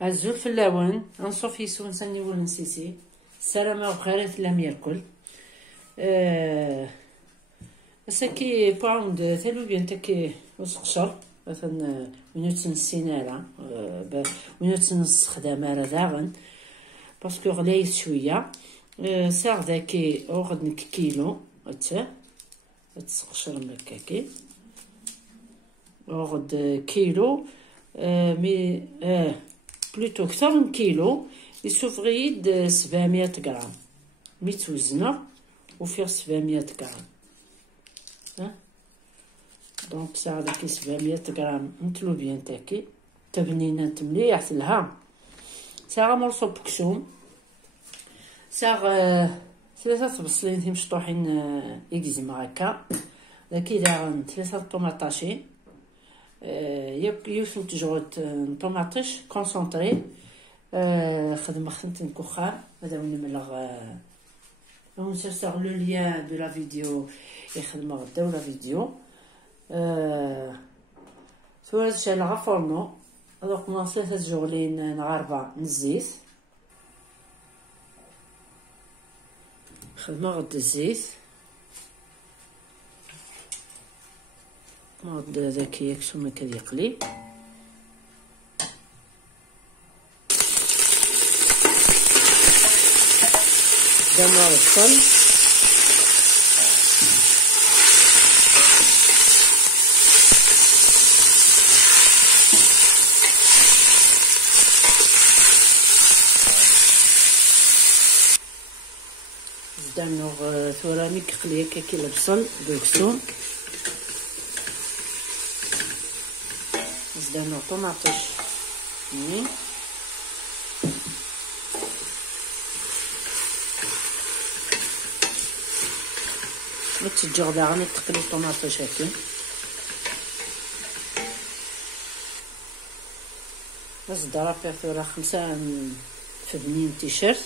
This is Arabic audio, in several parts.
عزول في اللون انصوف يسون سني ولنسيسي السلامة وخيرات لم ياكل ساكي باوند ثلو بيان تاكي وسقشر مثلا وين تنسينا وين تنستخدم راه داغن باسكو غليت شويه ساغ ذاكي اوغد نك كيلو تسقشر مكاكي اوغد كيلو مي بلوتو كثر من كيلو يسوف غيد 700 غرام ميتوزنه وفيه 700 غرام دونك ساعة داكي 700 غرام نتلو بيان تاكي تبنينات مليح تلها ساعة مرصو بكسوم ساعة 3 بصلين مشطوحين يكزيما هكا داكي داغن 3 طوماطاشي يوسف تجرد طوماطيش كونسونطري خدمة خدمت كوخار هذا وين نملغ ونسير لو ليان دو لا فيديو يخدم غدا ولا فيديو ثورة شالغا فورنو دوك من 3 جوغلين نغاربة نزيت خدمة غدا الزيت غدا ذاكي يكسو ما كان يقلي دمار الصل زدانو ثوراني كقليه كاكي البصل بالكسوم زدانو طوماطيش متسجغ داغني تقلي الطوماطيش هاكي نزدرا فيها ثورة 5 فدنين تيشيرت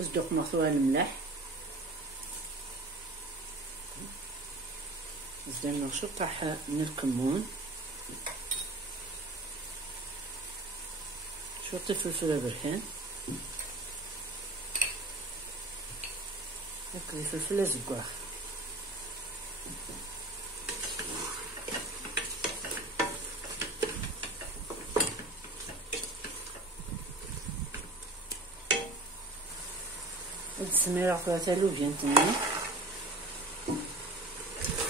أصدق مخلوع الملح زدنا شطح من الكمون شوطي فلفل برحان هكذا فلفل زقاخ السميرة خواتها لو بيان تما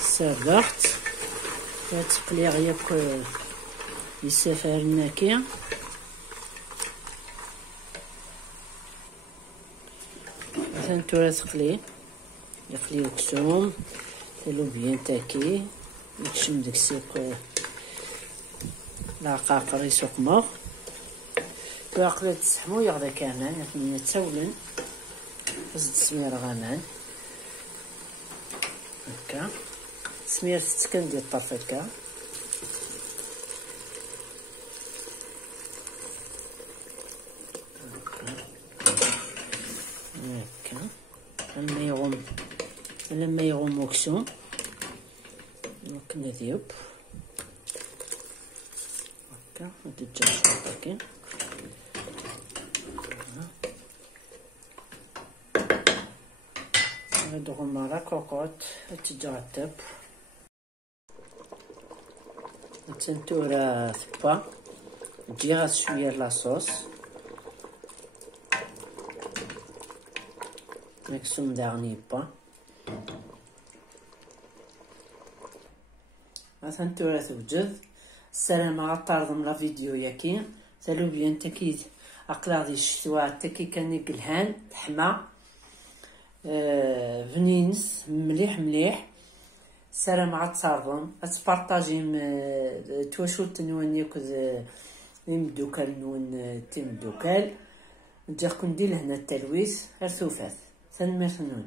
سرحت تقلي غياك يسافر الناكي مثلا تورا تقلي يقلي الكسوم تلو بيان تاكي يكشم داك السوق العقاقر يسوق مغ واقلة تسحمو يغدا كامل يعني تسولن زد سمير غامان هكا سمير تسكن ديال الطرف هكا هكا لما يغم وكسو ممكن ذيوب هكا ندجاج هكا ندغم مرة كوكوت تجرتب تنتورا ثبا تجيغ شوية لاصوص مكسوم داغني با تنتورا توجد السلامة غطاردم لا فيديو ياكي سالو بيان تاكيد اقلا دي الشتوى تاكي كان يقلهان الحما بنينس مليح مليح. سلام عاد تصرفون تبارطاجي تواشوت نوان ياكد المدوكال نوان تيم الدوكال نجيكم ندير هنا التلويث غير ثوفات ثنمير ثنون.